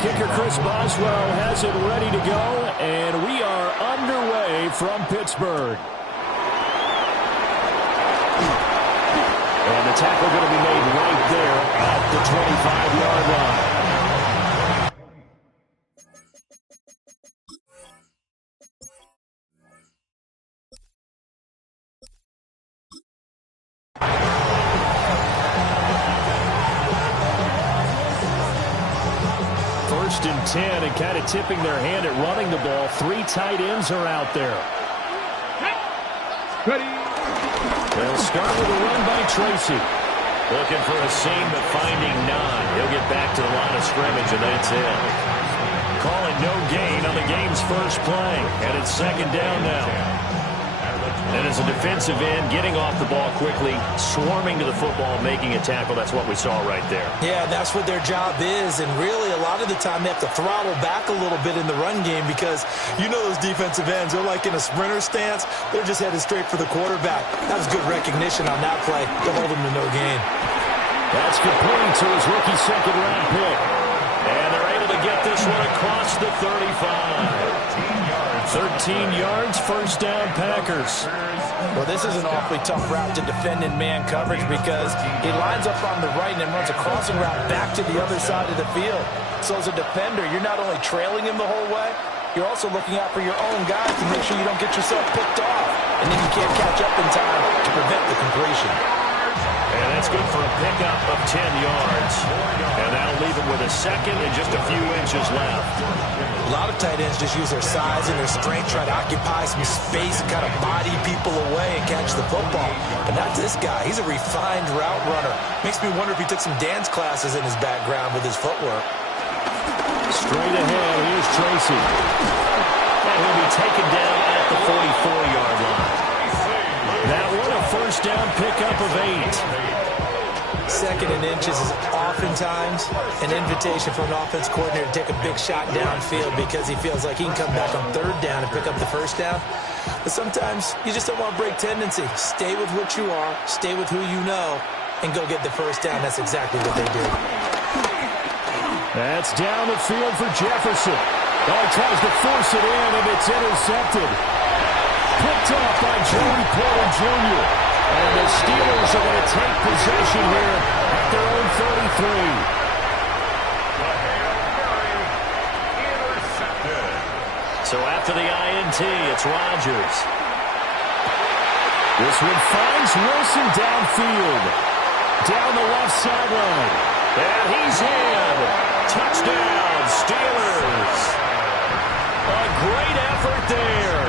Kicker Chris Boswell has it ready to go, and we are underway from Pittsburgh. And the tackle going to be made right there at the 25-yard line. First and 10, and kind of tipping their hand at running the ball. 3 tight ends are out there. Ready. They'll start with a run by Tracy. Looking for a seam, but finding none. He'll get back to the line of scrimmage, and that's it. Calling no gain on the game's first play, and it's second down now. And as a defensive end, getting off the ball quickly, swarming to the football, making a tackle, that's what we saw right there. Yeah, that's what their job is, and really a lot of the time they have to throttle back a little bit in the run game because you know those defensive ends, they're like in a sprinter stance. They're just headed straight for the quarterback. That was good recognition on that play to hold him to no gain. That's complete to his rookie second-round pick. And they're able to get this one across the 35. 13 yards, first down, Packers. Well, this is an awfully tough route to defend in man coverage because he lines up on the right and then runs a crossing route back to the other side of the field. So as a defender, you're not only trailing him the whole way, you're also looking out for your own guys to make sure you don't get yourself picked off. And then you can't catch up in time to prevent the completion. And that's good for a pickup of 10 yards. And that'll leave him with a second and just a few inches left. A lot of tight ends just use their size and their strength, try to occupy some space, kind of body people away and catch the football. But not this guy. He's a refined route runner. Makes me wonder if he took some dance classes in his background with his footwork. Straight ahead, here's Tracy. And he'll be taken down at the 44-yard line. That one a first down pickup of 8. Second and inches is oftentimes an invitation for an offense coordinator to take a big shot downfield because he feels like he can come back on third down and pick up the first down. But sometimes you just don't want to break tendency. Stay with what you are, stay with who you know, and go get the first down. That's exactly what they did. That's down the field for Jefferson. Oh, he tries to force it in, and it's intercepted. Picked up by Joey Porter Jr., and the Steelers are going to take possession here at their own 33. So after the INT, it's Rodgers. This one finds Wilson downfield. Down the left sideline. And he's in. Touchdown, Steelers. A great effort there.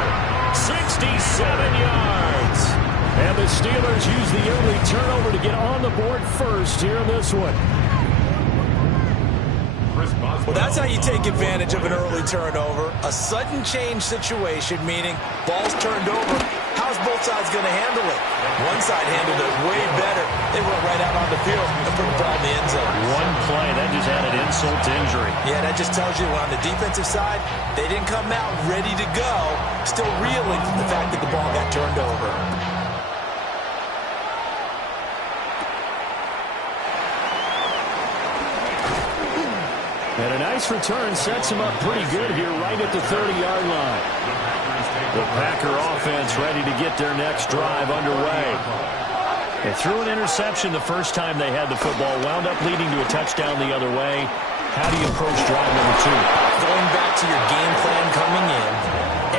67 yards. And the Steelers use the early turnover to get on the board first here in this one. Well, that's how you take advantage of an early turnover. A sudden change situation, meaning ball's turned over. How's both sides going to handle it? One side handled it way better. They went right out on the field and put the ball in the end zone. One play, that just added insult to injury. Yeah, that just tells you on the defensive side, they didn't come out ready to go, still reeling from the fact that the ball got turned over. And a nice return sets him up pretty good here right at the 30-yard line. The Packer offense ready to get their next drive underway. They threw an interception the first time they had the football, wound up leading to a touchdown the other way. How do you approach drive number 2? Going back to your game plan coming in,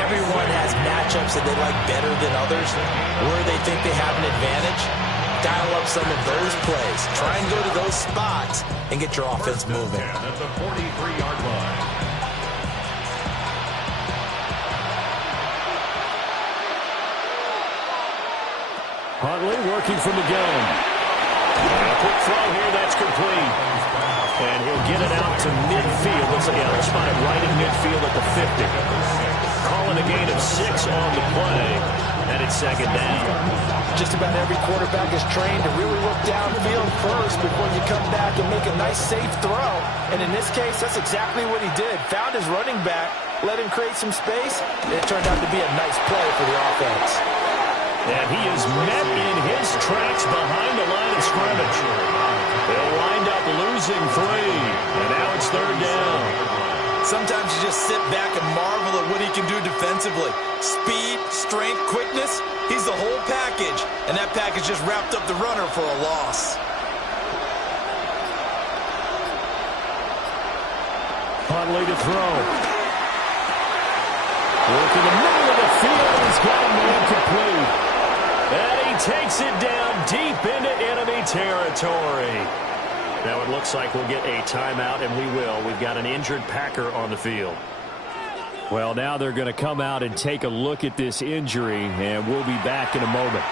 everyone has matchups that they like better than others, where they think they have an advantage. Dial up some of those plays. Try and go to those spots and get your offense moving. That's a 43-yard line. Huntley working from the gun. And a quick throw here, that's complete. And he'll get it out to midfield. Looks like they'll spot it right in midfield at the 50. Calling a gain of 6 on the play. And it's second down. Just about every quarterback is trained to really look downfield first before you come back and make a nice, safe throw. And in this case, that's exactly what he did. Found his running back, let him create some space, and it turned out to be a nice play for the offense. And he is met in his tracks behind the line of scrimmage. They'll wind up losing 3. And now it's third down. to just sit back and marvel at what he can do defensively. Speed, strength, quickness, he's the whole package. And that package just wrapped up the runner for a loss. Huntley to throw. Work in the middle of the field. He's got a man complete. And he takes it down deep into enemy territory. Now it looks like we'll get a timeout, and we will. We've got an injured Packer on the field. Well, now they're going to come out and take a look at this injury, and we'll be back in a moment.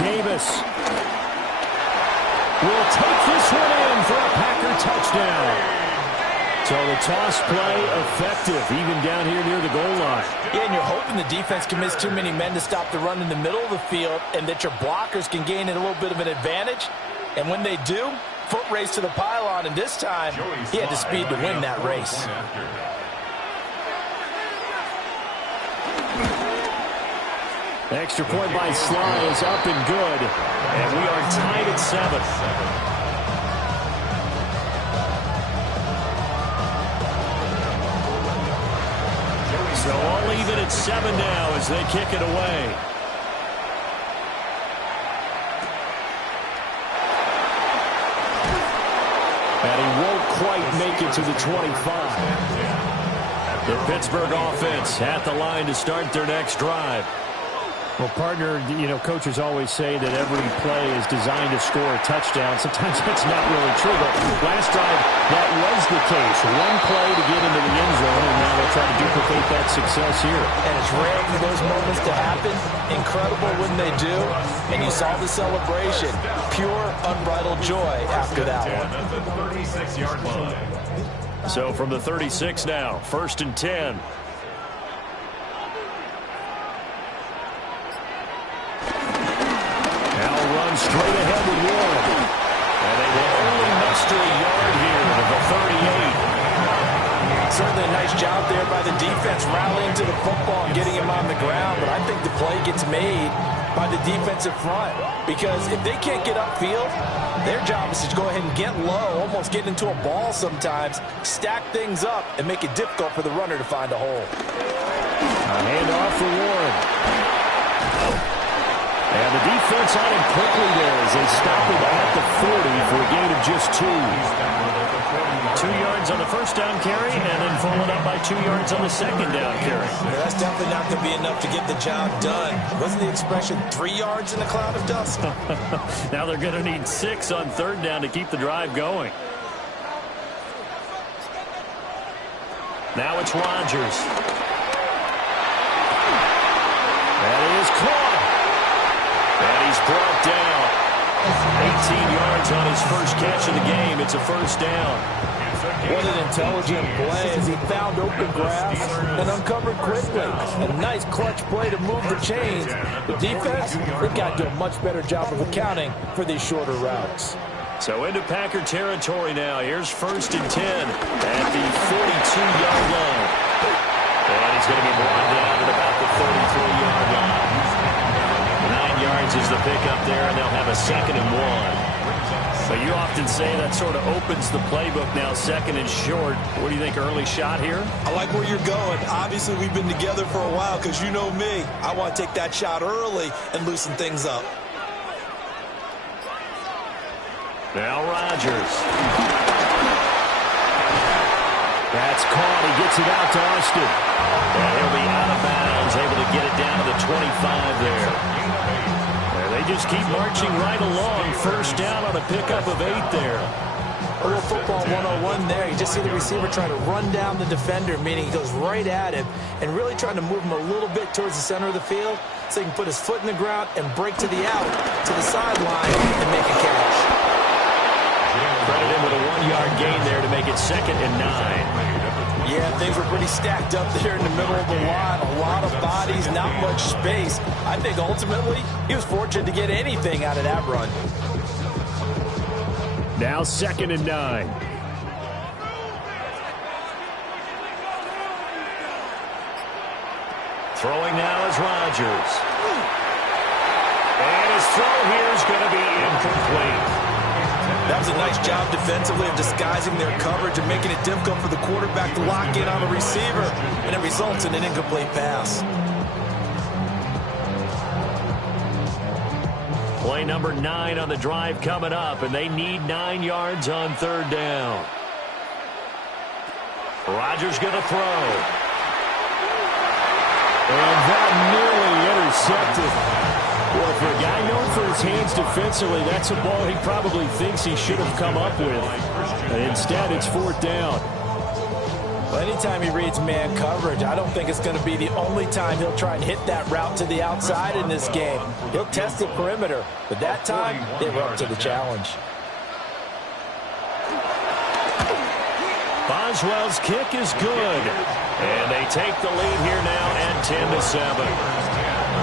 Davis will take this one in for a Packer touchdown. So the toss play effective, even down here near the goal line. Yeah, and you're hoping the defense can miss too many men to stop the run in the middle of the field and that your blockers can gain a little bit of an advantage. And when they do, foot race to the pylon, and this time he had the speed to win that race. Extra point by Sly is up and good. And we are tied at 7. So all even at 7 now as they kick it away. And he won't quite make it to the 25. The Pittsburgh offense at the line to start their next drive. Well, partner, you know, coaches always say that every play is designed to score a touchdown. Sometimes that's not really true, but last drive, that was the case. One play to get into the end zone, and now they'll try to duplicate that success here. And it's rare for those moments to happen. Incredible when they do. And you saw the celebration. Pure, unbridled joy after that one. So from the 36 now, 1st and 10. Straight ahead with Warren. And they will only muster a yard here to the 38. Certainly a nice job there by the defense rallying to the football and getting him on the ground. But I think the play gets made by the defensive front. Because if they can't get upfield, their job is to go ahead and get low, almost get into a ball sometimes, stack things up, and make it difficult for the runner to find a hole. A handoff for Warren. And the defense on him quickly there as they stop him at the 40 for a gain of just 2. 2 yards on the first down carry, and then followed up by 2 yards on the second down carry. Yeah, that's definitely not going to be enough to get the job done. Wasn't the expression 3 yards in a cloud of dust? Now they're going to need 6 on 3rd down to keep the drive going. Now it's Rodgers. That is caught. And he's brought down. 18 yards on his first catch of the game. It's a first down. What an intelligent play as he found open grass and uncovered quickly. A nice clutch play to move the chains. The defense, they've got to do a much better job of accounting for these shorter routes. So into Packer territory now. Here's 1st and 10 at the 42-yard line. And he's going to be brought down at about the 33-yard line. 9 yards is the pickup there, and they'll have a 2nd and 1. But you often say that sort of opens the playbook now, 2nd and short. What do you think, early shot here? I like where you're going. Obviously, we've been together for a while because you know me. I want to take that shot early and loosen things up. Now Rodgers. That's caught. He gets it out to Austin. And he'll be out of bounds, able to get it down to the 25 there. And they just keep marching right along. 1st down on a pickup of 8 there. A little football 101 there. You just see the receiver trying to run down the defender, meaning he goes right at him and really trying to move him a little bit towards the center of the field so he can put his foot in the ground and break to the out, to the sideline, and make a catch. Credit him with a 1-yard gain there to make it 2nd and 9. Yeah, things were pretty stacked up there in the middle of the line. A lot of bodies, not much space. I think ultimately he was fortunate to get anything out of that run. Now 2nd and 9. Throwing now is Rodgers. And his throw here is going to be incomplete. That was a nice job defensively of disguising their coverage and making it difficult for the quarterback to lock in on the receiver. And it results in an incomplete pass. Play number 9 on the drive coming up, and they need 9 yards on 3rd down. Rodgers going to throw. And that nearly intercepted. Well, for a guy known for his hands defensively, that's a ball he probably thinks he should have come up with. And instead, it's 4th down. Well, anytime he reads man coverage, I don't think it's going to be the only time he'll try and hit that route to the outside in this game. He'll test the perimeter, but that time, they were up to the challenge. Boswell's kick is good. And they take the lead here now at 10-7.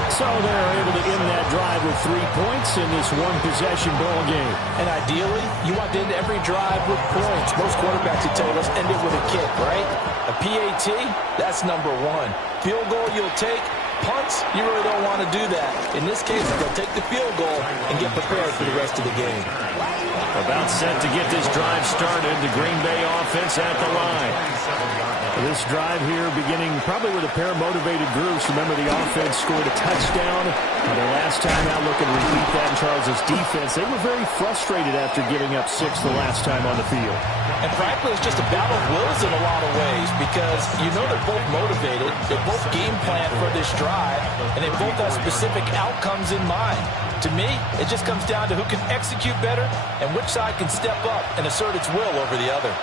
So they're able to end that drive with 3 points in this one-possession ball game. And ideally, you want to end every drive with points. Most quarterbacks, you tell us, end it with a kick, right? A PAT, that's number 1. Field goal you'll take. Punts, you really don't want to do that. In this case, they'll take the field goal and get prepared for the rest of the game. About set to get this drive started. The Green Bay offense at the line. This drive here beginning probably with a pair of motivated groups. Remember, the offense scored a touchdown. Their last time out, looking to repeat that in Charles' defense. They were very frustrated after giving up 6 the last time on the field. And frankly, it's just a battle of wills in a lot of ways because you know they're both motivated. They both game plan for this drive, and they both have specific outcomes in mind. To me, it just comes down to who can execute better and which side can step up and assert its will over the other.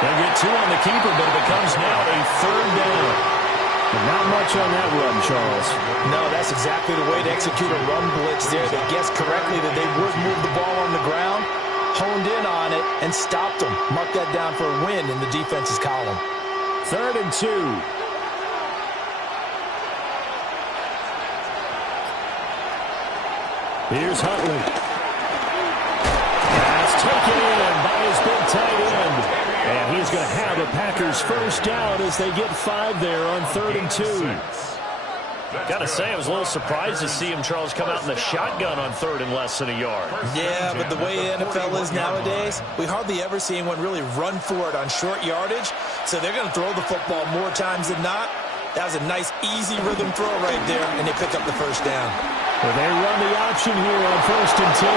They'll get 2 on the keeper, but it becomes now a 3rd down. And not much on that run, Charles. No, that's exactly the way to execute a run blitz there. They guessed correctly that they would move the ball on the ground, honed in on it, and stopped them. Mark that down for a win in the defense's column. 3rd and 2. Here's Huntley. That's taken in by his big tight end. And he's going to have a Packers 1st down as they get 5 there on 3rd and 2. Got to say, I was a little surprised to see him, Charles, come out in the shotgun on 3rd and less than a yard. Yeah, but the way the NFL is nowadays, we hardly ever see anyone really run for it on short yardage. So they're going to throw the football more times than not. That was a nice, easy rhythm throw right there, and they pick up the 1st down. Well, they run the option here on 1st and 10.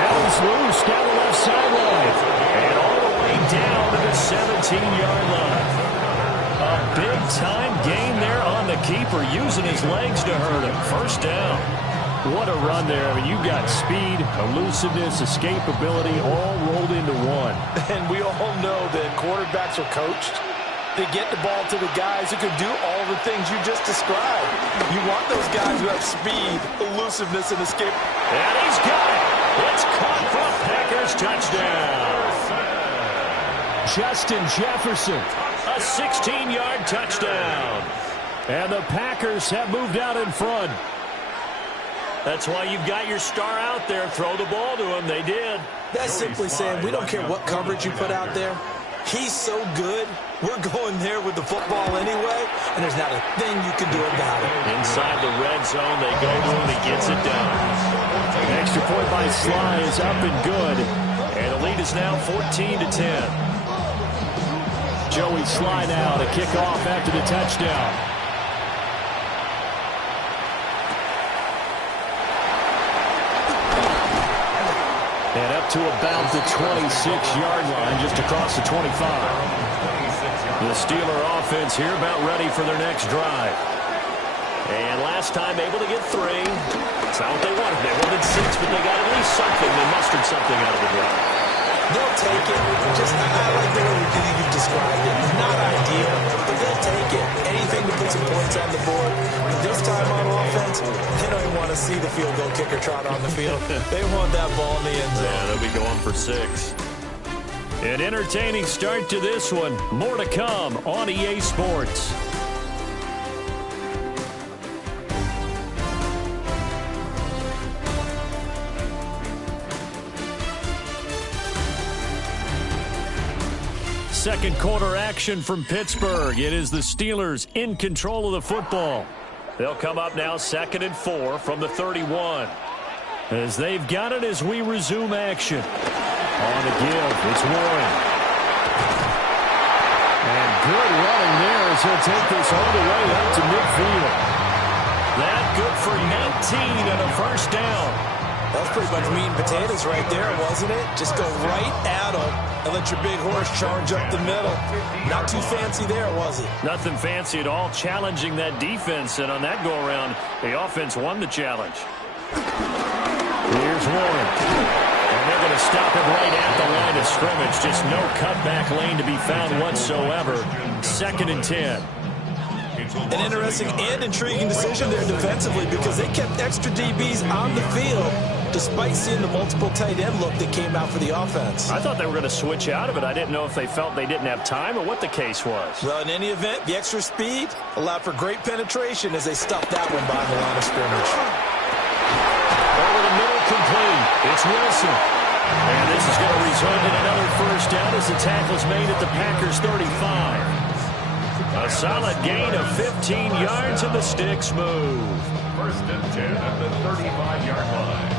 That was loose down the left sideline. And all the way down to the 17-yard line. A big-time gain there on the keeper, using his legs to hurt him. 1st down. What a run there. I mean, you've got speed, elusiveness, escapability, all rolled into one. And we all know that quarterbacks are coached to get the ball to the guys who can do all the things you just described. You want those guys who have speed, elusiveness, and escape. And he's got it. It's caught for a Packers touchdown. Justin Jefferson, a 16-yard touchdown. And the Packers have moved out in front. That's why you've got your star out there. Throw the ball to him. They did. That's simply saying we don't care what coverage you put out there. He's so good, we're going there with the football anyway, and there's not a thing you can do about it. Inside the red zone, they go to him. He gets it done. An extra point by Sly is up and good. And the lead is now 14-10. Joey Sly now to kick off after the touchdown. And up to about the 26-yard line, just across the 25. The Steeler offense here about ready for their next drive. And last time able to get 3. It's not what they wanted. They wanted 6, but they got at least something. They mustered something out of the drive. They'll take it. Just, I like the way you've described it. Not ideal, but they'll take it. Anything to put some points on the board. This time on offense, they don't even want to see the field goal kicker trot on the field. They want that ball in the end zone. Yeah, they'll be going for 6. An entertaining start to this one. More to come on EA Sports. Second quarter action from Pittsburgh. It is the Steelers in control of the football. They'll come up now 2nd and 4 from the 31. As they've got it as we resume action. On the give, it's Warren. And good running there as he'll take this all the way up to midfield. That good for 19 and a first down. That was pretty much meat and potatoes right there, wasn't it? Just go right at them and let your big horse charge up the middle. Not too fancy there, was it? Nothing fancy at all, challenging that defense. And on that go-around, the offense won the challenge. Here's Warren. And they're going to stop him right at the line of scrimmage. Just no cutback lane to be found whatsoever. 2nd and 10. An interesting and intriguing decision there defensively because they kept extra DBs on the field despite seeing the multiple tight end look that came out for the offense. I thought they were going to switch out of it. I didn't know if they felt they didn't have time or what the case was. Well, in any event, the extra speed allowed for great penetration as they stuffed that one behind the line of scrimmage. Over the middle, complete. It's Wilson. And this is going to result in another first down as the tackle's made at the Packers' 35. A solid gain of 15 yards and the sticks move. 1st and 10 at the 35-yard line.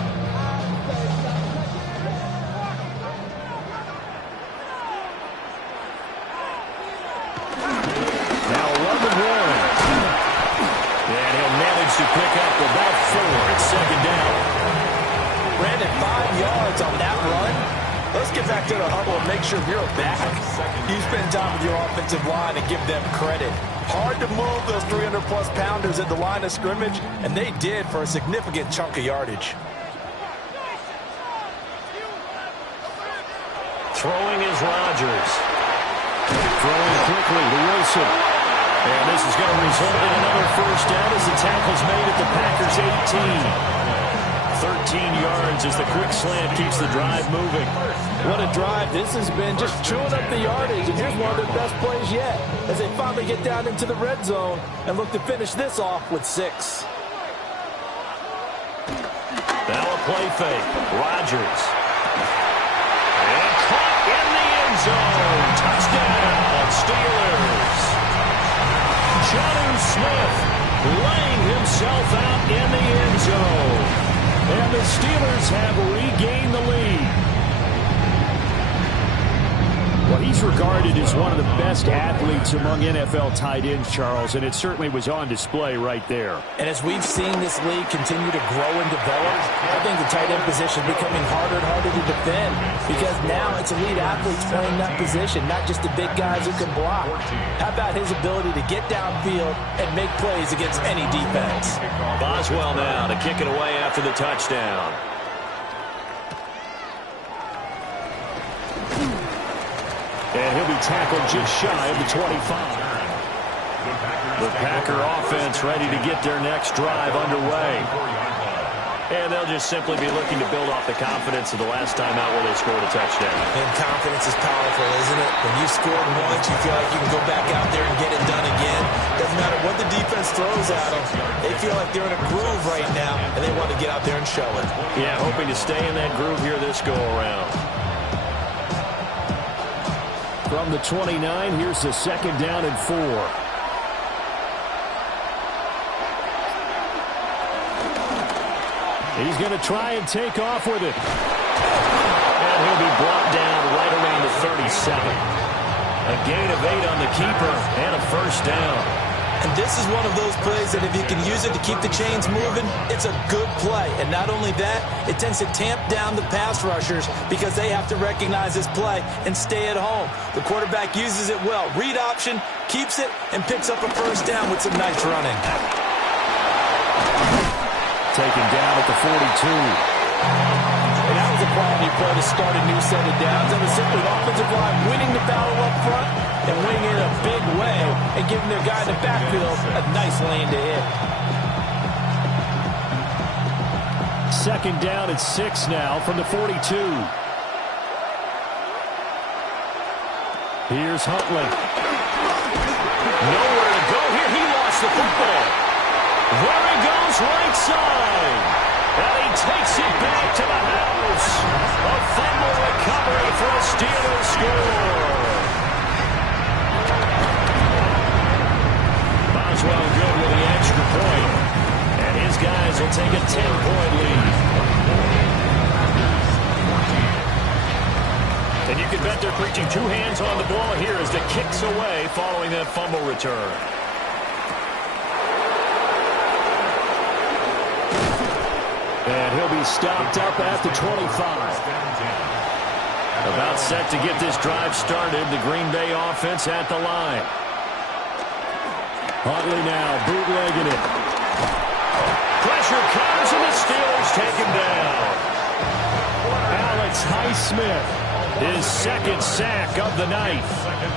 Now Warren. And he'll manage to pick up about 4 at 2nd down. Brandon, 5 yards on that run. Let's get back to the huddle and make sure you're back. You spend time with your offensive line and give them credit. Hard to move those 300-plus pounders at the line of scrimmage, and they did for a significant chunk of yardage. Throwing is Rodgers. Throwing quickly to Wilson. And this is going to result in another first down as the tackle's made at the Packers' 18. 13 yards as the quick slant keeps the drive moving. What a drive this has been, just chewing up the yardage. And here's one of their best plays yet as they finally get down into the red zone and look to finish this off with 6. Now a play fake. Rodgers. And caught in the end zone. Touchdown, Steelers. Jonnu Smith laying himself out in the end zone. And the Steelers have regained the lead. Well, he's regarded as one of the best athletes among NFL tight ends, Charles, and it certainly was on display right there. And as we've seen this league continue to grow and develop, I think the tight end position is becoming harder and harder to defend because now it's elite athletes playing that position, not just the big guys who can block. How about his ability to get downfield and make plays against any defense? Boswell now to kick it away after the touchdown. And he'll be tackled just shy of the 25. The Packer offense ready to get their next drive underway. And they'll just simply be looking to build off the confidence of the last time out where they scored a touchdown. And confidence is powerful, isn't it? When you scored once, you feel like you can go back out there and get it done again. Doesn't matter what the defense throws at them. They feel like they're in a groove right now, and they want to get out there and show it. Yeah, hoping to stay in that groove here this go-around. From the 29, here's the 2nd down and 4. He's going to try and take off with it. And he'll be brought down right around the 37. A gain of 8 on the keeper and a first down. And this is one of those plays that if you can use it to keep the chains moving, it's a good play. And not only that, it tends to tamp down the pass rushers because they have to recognize this play and stay at home. The quarterback uses it well. Read option, keeps it, and picks up a first down with some nice running. Taken down at the 42. And that was a quality play to start a new set of downs. That was simply an offensive line winning the battle up front and wing in a big way and giving their guy in the backfield a nice lane to hit. Second down at 6 now from the 42. Here's Huntley. Nowhere to go here. He lost the football. There he goes, right side. And he takes it back to the house. A fumble recovery for a Steelers score. Boswell good with the extra point. And his guys will take a 10-point lead. And you can bet they're preaching two hands on the ball here as the kick's away following that fumble return. And he'll be stopped up at the 25. About set to get this drive started. The Green Bay offense at the line. Huntley now bootlegging it. Pressure comes and the Steelers take him down. Alex Highsmith. His second sack of the night.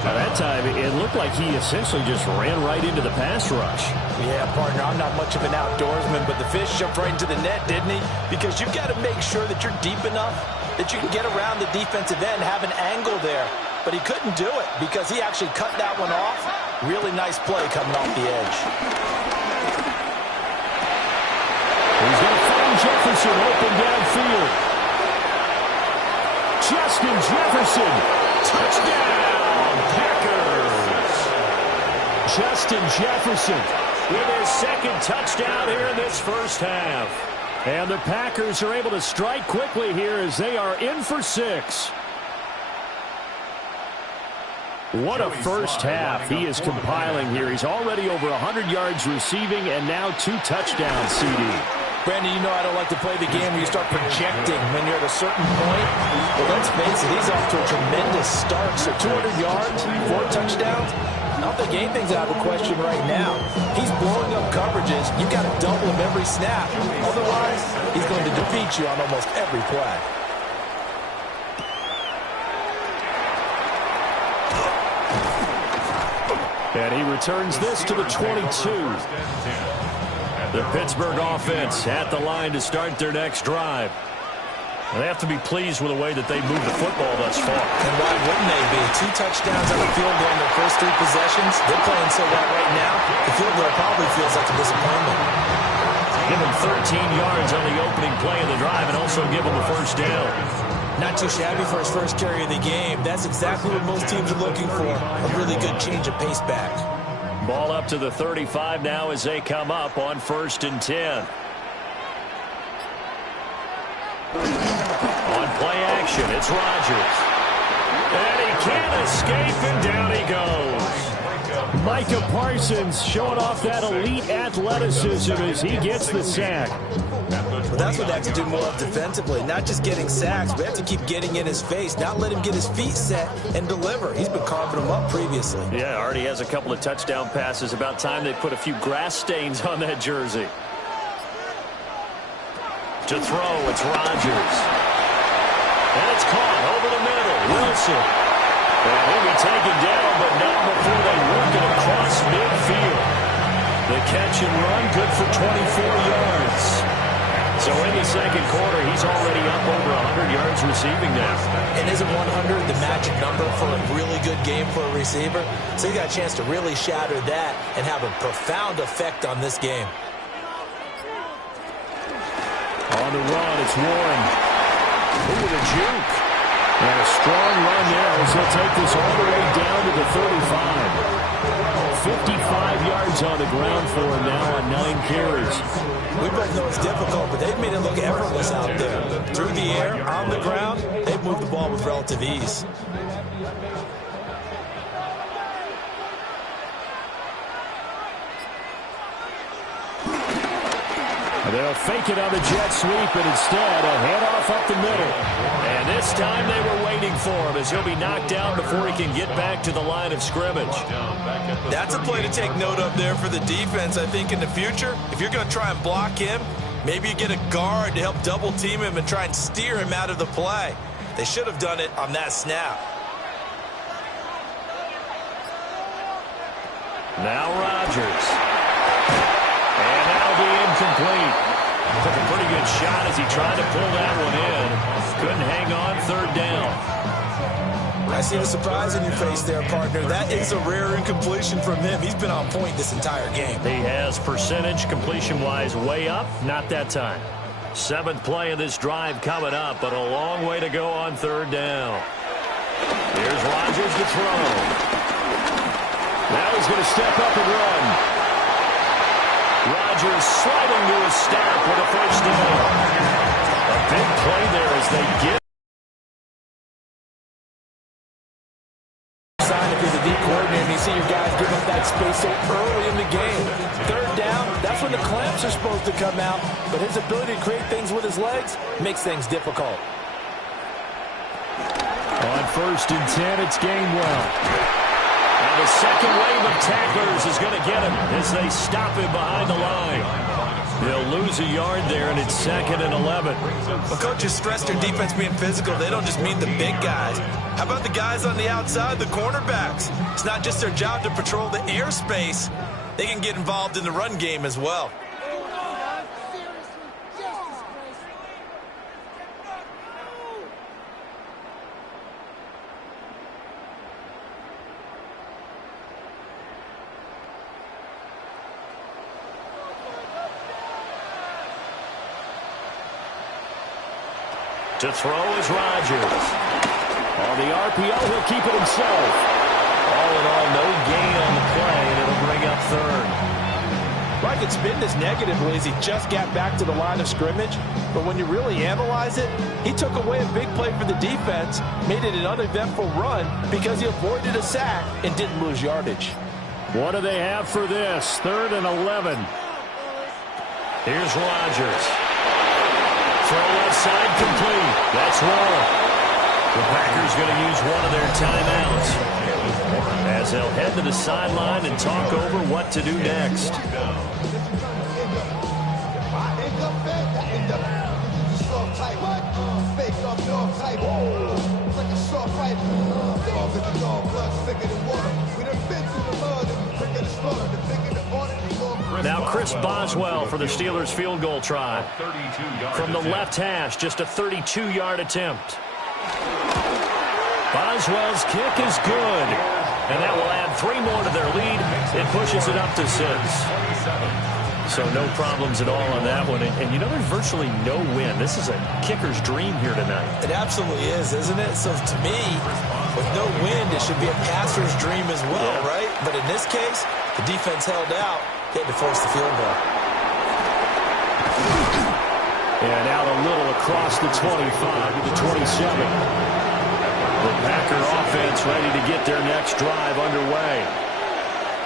By that time, it looked like he essentially just ran right into the pass rush. Yeah, partner, I'm not much of an outdoorsman, but the fish jumped right into the net, didn't he? Because you've got to make sure that you're deep enough that you can get around the defensive end, have an angle there. But he couldn't do it because he actually cut that one off. Really nice play coming off the edge. He's going to find Jefferson open downfield. Justin Jefferson, touchdown, Packers. Justin Jefferson with his second touchdown here in this first half. And the Packers are able to strike quickly here as they are in for 6. What a first half he is compiling here. He's already over 100 yards receiving and now 2 touchdowns, CD. Brandon, you know I don't like to play the game where you start projecting when you're at a certain point. But let's face it, he's off to a tremendous start. So 200 yards, 4 touchdowns. I don't think anything's out of the question right now. He's blowing up coverages. You've got to double him every snap. Otherwise, he's going to defeat you on almost every play. And he returns this to the 22. The Pittsburgh offense at the line to start their next drive. They have to be pleased with the way that they moved the football thus far. And why wouldn't they be? 2 touchdowns on the field goal in their first 3 possessions. They're playing so well right now, the field goal probably feels like a disappointment. Give them 13 yards on the opening play of the drive and also give them a first down. Not too shabby for his first carry of the game. That's exactly what most teams are looking for. A really good change of pace back. Ball up to the 35 now as they come up on 1st and 10. On play action, it's Rodgers. And he can't escape, and down he goes. Micah Parsons showing off that elite athleticism as he gets the sack. Well, that's what they have to do more of defensively. Not just getting sacks, but have to keep getting in his face. Not let him get his feet set and deliver. He's been carving them up previously. Yeah, already has a couple of touchdown passes. About time they put a few grass stains on that jersey. To throw, it's Rodgers. And it's caught over the middle. Wilson. And he'll be taken down, but not before they work it across midfield. The catch and run, good for 24 yards. So in the second quarter, he's already up over 100 yards receiving now. And isn't 100 the magic number for a really good game for a receiver? So he got a chance to really shatter that and have a profound effect on this game. On the run, it's Warren. Ooh, the juke. And a strong run there as he'll take this all the way down to the 35. 55 yards on the ground for him now on 9 carries. We both know it's difficult, but they've made it look effortless out there. Through the air, on the ground, they've moved the ball with relative ease. They'll fake it on the jet sweep, and instead a handoff up the middle. And this time they were waiting for him as he'll be knocked down before he can get back to the line of scrimmage. That's a play to take note of there for the defense, I think, in the future. If you're going to try and block him, maybe you get a guard to help double team him and try and steer him out of the play. They should have done it on that snap. Now Rodgers. And that'll be incomplete. Took a pretty good shot as he tried to pull that one in. Couldn't hang on, third down. I see the surprise in your face there, partner. That is a rare incompletion from him. He's been on point this entire game. He has percentage completion-wise way up, not that time. 7th play of this drive coming up, but a long way to go on third down. Here's Rodgers to throw. Now he's going to step up and run. Rodgers sliding to his stop with a first down. A big play there as they get. If you're the deep coordinator and you see your guys give up that space so early in the game. Third down, that's when the clamps are supposed to come out, but his ability to create things with his legs makes things difficult. On 1st and 10, it's Gainwell. And the second wave of tacklers is going to get him as they stop him behind the line. They'll lose a yard there, and it's 2nd and 11. When coaches stress their defense being physical, they don't just mean the big guys. How about the guys on the outside, the cornerbacks? It's not just their job to patrol the airspace. They can get involved in the run game as well. To throw is Rodgers. On the RPO, he'll keep it himself. All in all, no gain on the play, and it'll bring up 3rd. I could spin this negatively as he just got back to the line of scrimmage, but when you really analyze it, he took away a big play for the defense, made it an uneventful run because he avoided a sack and didn't lose yardage. What do they have for this? 3rd and 11. Here's Rodgers. Throw left side complete. That's wrong. The Packers going to use one of their timeouts as they'll head to the sideline and talk over what to do next. Now Chris Boswell for the Steelers field goal try. From the left hash, just a 32-yard attempt. Boswell's kick is good. And that will add 3 more to their lead. It pushes it up to 6. So no problems at all on that one. And you know, there's virtually no win. This is a kicker's dream here tonight. It absolutely is, isn't it? So to me, with no wind, it should be a passer's dream as well, right? But in this case, the defense held out. They had to force the field goal. And out a little across the 25 to the 27. The Packer offense ready to get their next drive underway.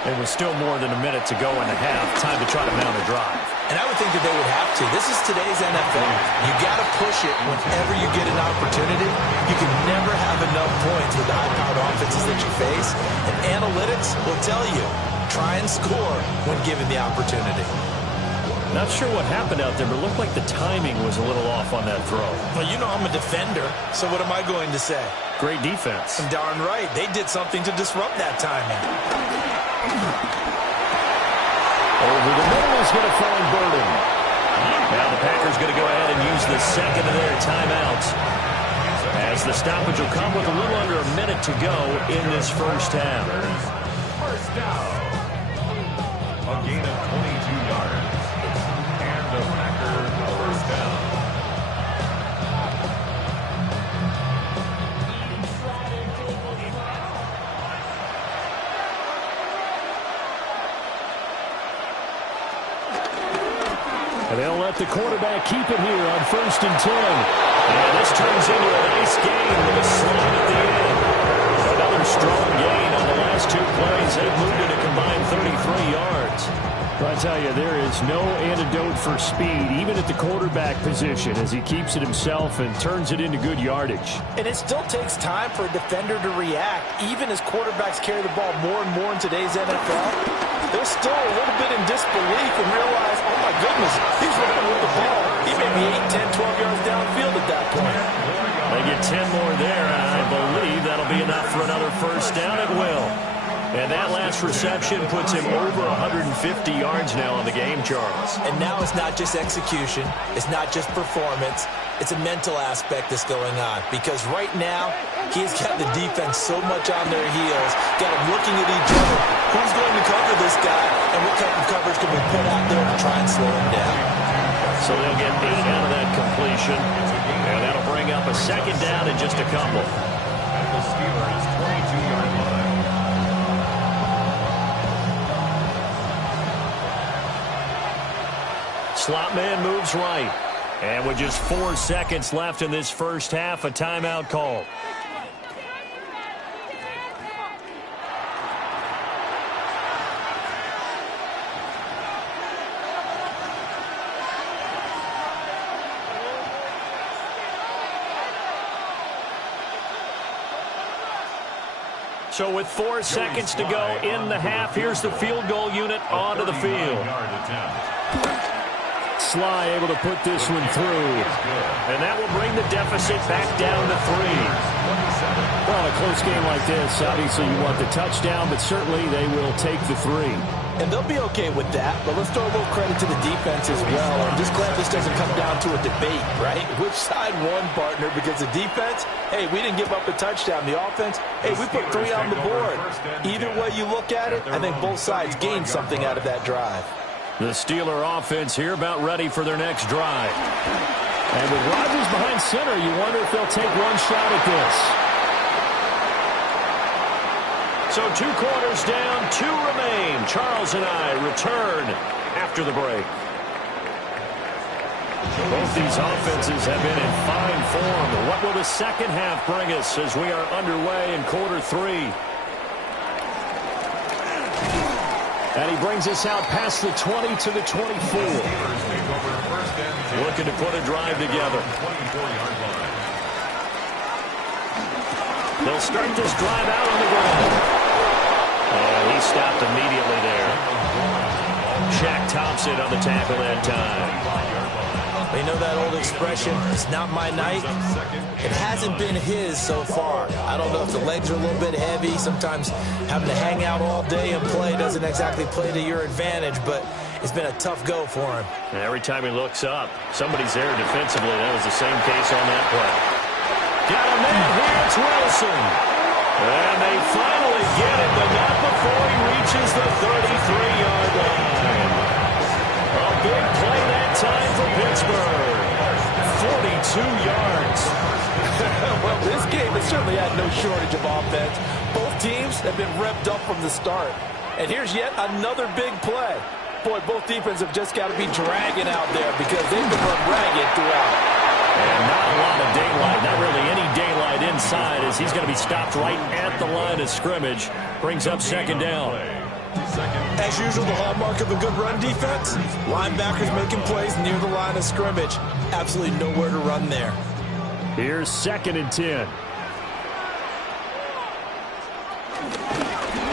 There was still more than a minute to go in the half. Time to try to mount a drive. And I would think that they would have to. This is today's NFL. You got to push it whenever you get an opportunity. You can never have enough points with the high-powered offenses that you face. And analytics will tell you, try and score when given the opportunity. Not sure what happened out there, but it looked like the timing was a little off on that throw. Well, you know I'm a defender, so what am I going to say? Great defense. And darn right, they did something to disrupt that timing. Over the middle is going to find Burden. Now the Packers going to go ahead and use the second of their timeouts, as the stoppage will come with a little under a minute to go in this first half. First down. A gain of 22 yards. And the Packers first down. And they'll let the quarterback keep it here on 1st and 10. And this turns into a nice game with a slide at the end. Another strong gain on the last 2 plays. They've moved it a combined 33 yards. I tell you, there is no antidote for speed, even at the quarterback position, as he keeps it himself and turns it into good yardage. And it still takes time for a defender to react, even as quarterbacks carry the ball more and more in today's NFL. They're still a little bit in disbelief and realize, oh my goodness, he's running with the ball. He may be 8, 10, 12 yards downfield at that point. They get 10 more there, and I believe that'll be enough for another first down. It will. And that last reception puts him over 150 yards now on the game, Charles. And now it's not just execution. It's not just performance. It's a mental aspect that's going on. Because right now, he's got the defense so much on their heels, got them looking at each other. Who's going to cover this guy, and what type of coverage can we put out there to try and slow him down? So they'll get 8 out of that completion. And that'll bring up a second down in just a couple. At the Steelers' 22-yard line. Slot man moves right. And with just 4 seconds left in this first half, a timeout call. So with 4 seconds to go in the half, here's the field goal unit onto the field. Sly able to put this one through. And that will bring the deficit back down to 3. Well, in a close game like this, obviously you want the touchdown, but certainly they will take the 3. And they'll be okay with that, but let's throw a little credit to the defense as well. I'm just glad this doesn't come down to a debate, right? Which side won, partner? Because the defense, hey, we didn't give up a touchdown. The offense, hey, we put 3 on the board. Either way you look at it, I think both sides gained something out of that drive. The Steeler offense here about ready for their next drive. And with Rodgers behind center, you wonder if they'll take one shot at this. So 2 quarters down, 2 remain. Charles and I return after the break. Both these offenses have been in fine form. What will the second half bring us as we are underway in quarter 3? And he brings us out past the 20 to the 24. Looking to put a drive together. They'll start this drive out on the ground. And he stopped immediately there. Shaq Thompson on the tackle that time. You know that old expression, it's not my night? It hasn't been his so far. I don't know if the legs are a little bit heavy. Sometimes having to hang out all day and play doesn't exactly play to your advantage, but it's been a tough go for him. And every time he looks up, somebody's there defensively. That was the same case on that play. Got a man here, it's Wilson. And they finally get it, but not before he reaches the 33-yard line. A big play that time for Pittsburgh. 42 yards. Well, this game has certainly had no shortage of offense. Both teams have been revved up from the start. And here's yet another big play. Boy, both defenses have just got to be dragging out there because they've been run ragged throughout. And not a lot of daylight, not really any daylight inside as he's going to be stopped right at the line of scrimmage. Brings up second down. As usual, the hallmark of a good run defense, linebackers making plays near the line of scrimmage. Absolutely nowhere to run there. Here's 2nd and 10.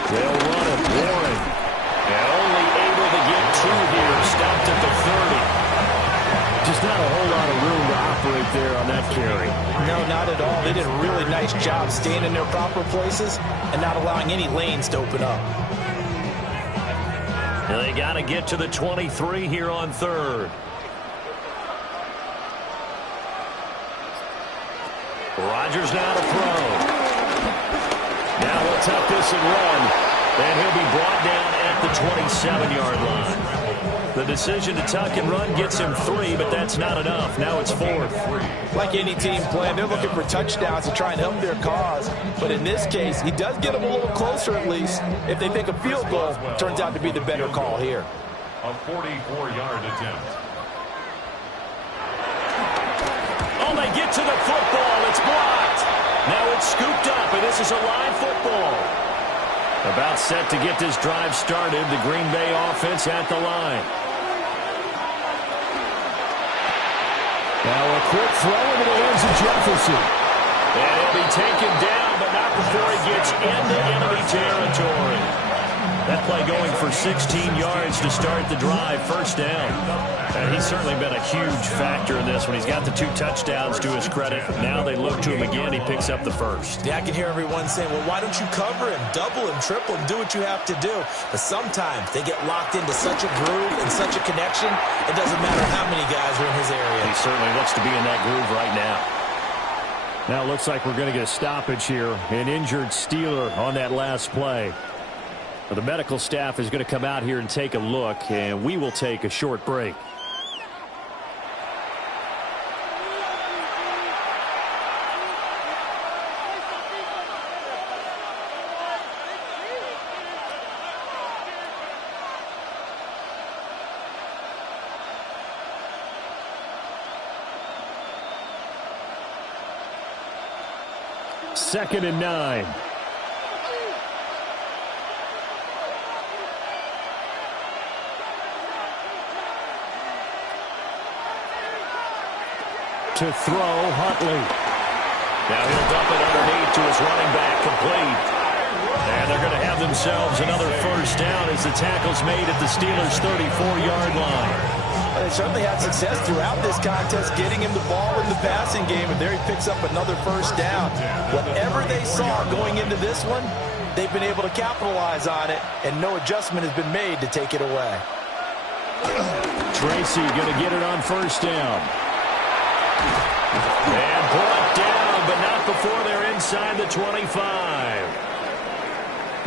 They'll run it, Warren. And only able to get 2 here, stopped at the 30. Just not a whole lot of room to operate there on that carry. No, not at all. They did a really nice job staying in their proper places and not allowing any lanes to open up. And they got to get to the 23 here on 3rd. Rodgers now to throw. Now he'll tuck this and run. And he'll be brought down at the 27-yard line. The decision to tuck and run gets him 3, but that's not enough. Now it's 4th. Like any team playing, they're looking for touchdowns to try and help their cause. But in this case, he does get them a little closer at least. If they think a field goal turns out to be the better call here. A 44-yard attempt. Oh, they get to the football. It's blocked. Now it's scooped up, and this is a live football. About set to get this drive started, the Green Bay offense at the line. Now a quick throw into the hands of Jefferson. And he'll be taken down, but not before he gets into enemy territory. That play going for 16 yards to start the drive, first down. And Yeah, he's certainly been a huge factor in this when he's got the 2 touchdowns to his credit. Now they look to him again. He picks up the first. Yeah, I can hear everyone saying, well, why don't you cover him, double him, triple him, do what you have to do. But sometimes they get locked into such a groove and such a connection, it doesn't matter how many guys are in his area. He certainly looks to be in that groove right now. Now it looks like we're going to get a stoppage here. An injured Steeler on that last play. Well, the medical staff is going to come out here and take a look, and we will take a short break. Second and 9. To throw, Huntley. Now he'll dump it underneath to his running back, complete. And they're going to have themselves another first down as the tackle's made at the Steelers' 34-yard line. They certainly had success throughout this contest getting him the ball in the passing game, and there he picks up another first down. Whatever they saw going into this one, they've been able to capitalize on it, and no adjustment has been made to take it away. Tracy going to get it on first down. And brought down, but not before they're inside the 25.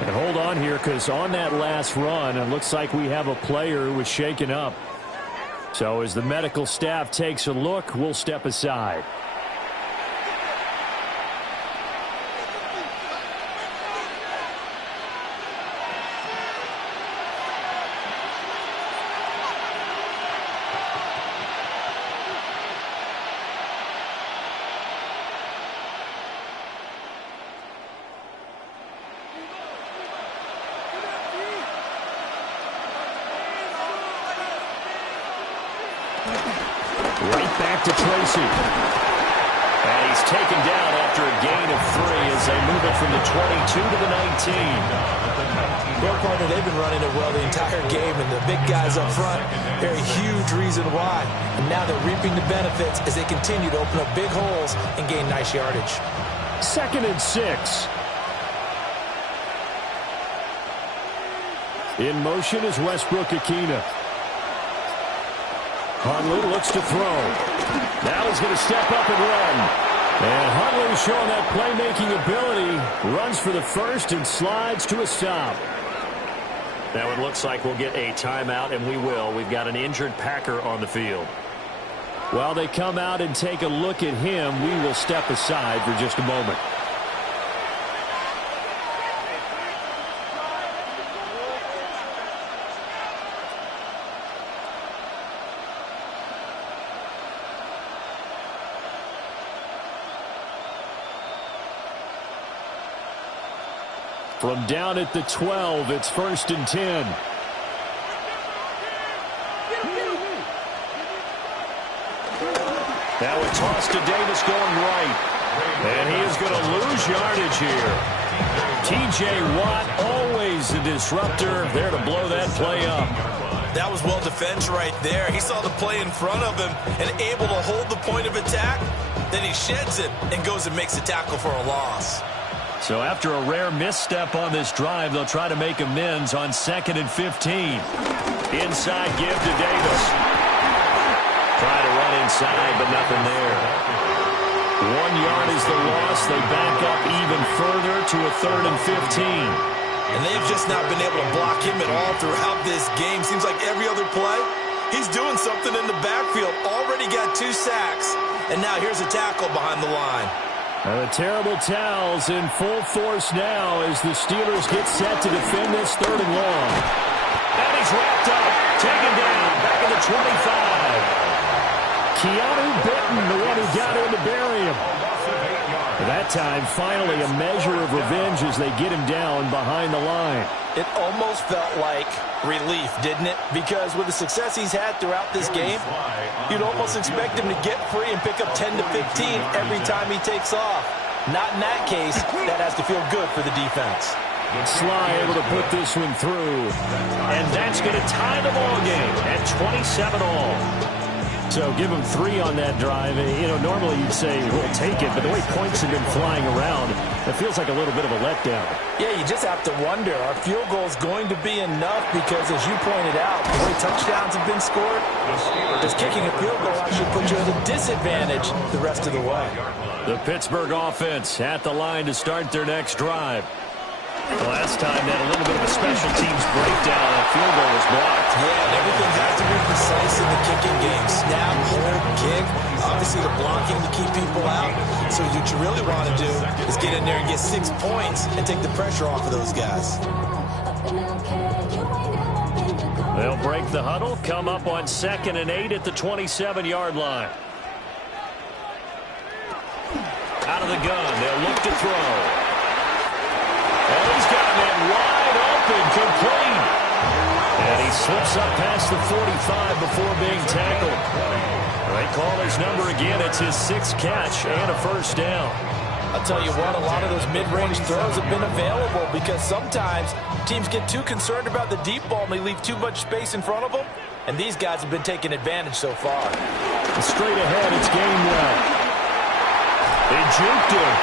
And hold on here, because on that last run, it looks like we have a player who was shaken up. So as the medical staff takes a look, we'll step aside. Right back to Tracy. And he's taken down after a gain of 3 as they move it from the 22 to the 19. Well, partner, they've been running it well the entire game, and the big guys up front, they're a huge reason why. And now they're reaping the benefits as they continue to open up big holes and gain nice yardage. Second and 6. In motion is Westbrook-Ikhine. Huntley looks to throw. Now he's going to step up and run. And Huntley showing that playmaking ability. Runs for the first and slides to a stop. Now it looks like we'll get a timeout, and we will. We've got an injured Packer on the field. While they come out and take a look at him, we will step aside for just a moment. From down at the 12, it's first and 10. Now a toss to Davis going right. And he is going to lose yardage here. T.J. Watt, always a disruptor, there to blow that play up. That was well defended right there. He saw the play in front of him and able to hold the point of attack. Then he sheds it and goes and makes a tackle for a loss. So after a rare misstep on this drive, they'll try to make amends on 2nd and 15. Inside give to Davis. Try to run inside, but nothing there. 1 yard is the loss. They back up even further to a 3rd and 15. And they've just not been able to block him at all throughout this game. Seems like every other play, he's doing something in the backfield. Already got 2 sacks, and now here's a tackle behind the line. The terrible towels in full force now as the Steelers get set to defend this 3rd and long. And he's wrapped up, taken down, back at the 25. Keanu Benton, the one who got in to bury him. That time, finally, a measure of revenge as they get him down behind the line. It almost felt like relief, didn't it? Because with the success he's had throughout this game, you'd almost expect him to get free and pick up 10 to 15 every time he takes off. Not in that case. That has to feel good for the defense. Sly able to put this one through. And that's going to tie the ball game at 27 all. So give them 3 on that drive. You know, normally you'd say we'll take it, but the way points have been flying around, it feels like a little bit of a letdown. Yeah, you just have to wonder, are field goals going to be enough? Because as you pointed out, the way touchdowns have been scored, does kicking a field goal actually put you at a disadvantage the rest of the way? The Pittsburgh offense at the line to start their next drive. Last time they had a little bit of a special teams breakdown. That field goal was blocked. Yeah, and everything has to be precise in the kicking game. Snap, hold, kick. Obviously the blocking to keep people out. So what you really want to do is get in there and get 6 points and take the pressure off of those guys. They'll break the huddle, come up on 2nd and 8 at the 27-yard line. Out of the gun, they'll look to throw. And he's got a man wide open, complete. And he slips up past the 45 before being tackled. They call his number again. It's his 6th catch and a first down. I'll tell you what, a lot of those mid-range throws have been available because sometimes teams get too concerned about the deep ball and they leave too much space in front of them. And these guys have been taking advantage so far. And straight ahead, it's Gainwell. They juked him.